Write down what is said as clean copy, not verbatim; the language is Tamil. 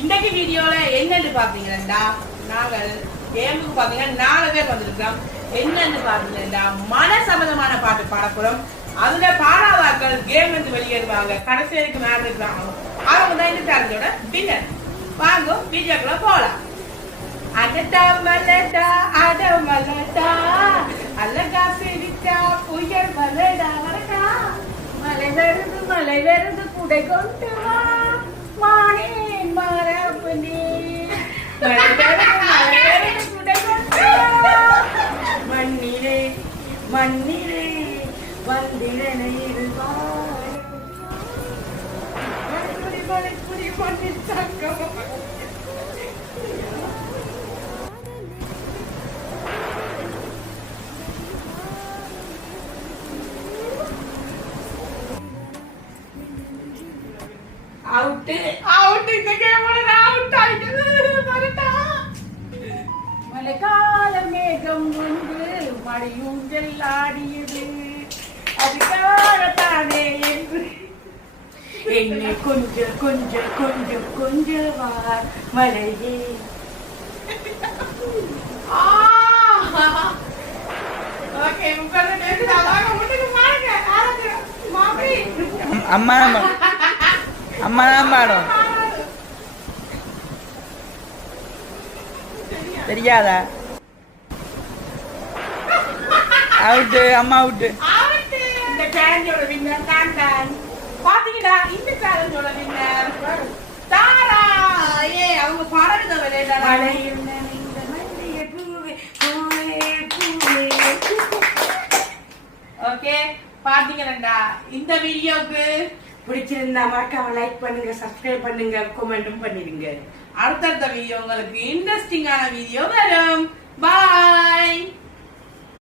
இன்னைக்கு வீடியோல என்னன்னு பாத்தீங்கன்னா நாங்கள் கேமுக்கு பாத்தீங்கன்னா 4 பேர் வந்திருக்கோம். என்னன்னு பாத்தீங்கன்னா மன சம்பந்தமான பாட்டு பாடப்போறோம். அதுல பாடாதாக்கள் கேம் வந்து வெளியேறுவாங்க. கடைசி வரைக்கும் மேல இருக்கிறாங்க. அவங்க தான் இந்த சேனலோட வின்னர். வாங்க வீடியோக்குள்ள போலாம். அடடா மலடா அட மலடா அழகா சிரிச்சா புயல் மலடா வரடா மலை வருது குடை கொண்டு வா மானே மரபுனே மலை வருது குடை கொண்டு வா மண்ணிலே மண்ணிலே வந்திரனை இருவா மலை புடி பண்ணி தக்கம் அவுட் அவுட் இந்த கேமோட அவுட் ஆயிட்டது வரடா மலைக்கால மேகம் வந்து மடியூஞ்சல் ஆடியது அதுக்காகத்தானே என்று என்னை கொஞ்சம் கொஞ்சம் கொஞ்சம் கொஞ்சம் வா மலையே ஓகே உட்கார்ந்து பேசுறாங்க முட்டுக்கு பாருங்க மாமி அம்மா அம்மா தான் பாடும் தெரியாதா அவுட்டு அம்மா அவுட்டு இந்த சேலஞ்சோட வின்னர் நான் தான் பாத்தீங்களா இந்த சேலஞ்சோட வின்னர் தாரா ஏ அவங்க பாடுறத விளையாட மலையில் நனைந்த மல்லிகை பூவே பூவே பூவே ஓகே பாத்தீங்களா இந்த வீடியோக்கு பிடிச்சிருந்தா மறக்காம லைக் பண்ணுங்க, சப்ஸ்கிரைப் பண்ணுங்க, கமெண்ட்டும் பண்ணிடுங்க. அடுத்தடுத்த வீடியோ உங்களுக்கு இன்ட்ரெஸ்டிங்கான வீடியோ வரும்.